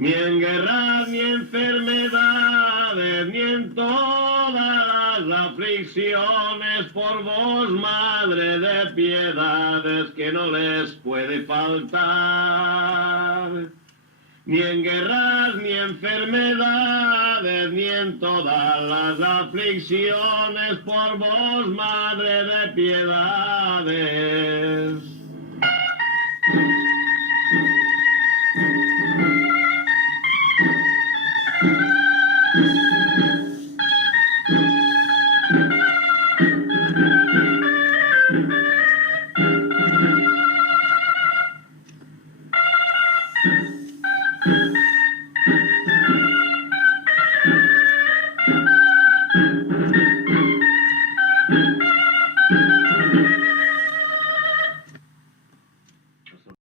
Ni en guerras, ni enfermedades, ni en todas las aflicciones, por vos, Madre de piedades, que no les puede faltar. Ni en guerras, ni enfermedades, ni en todas las aflicciones, por vos, Madre de piedades.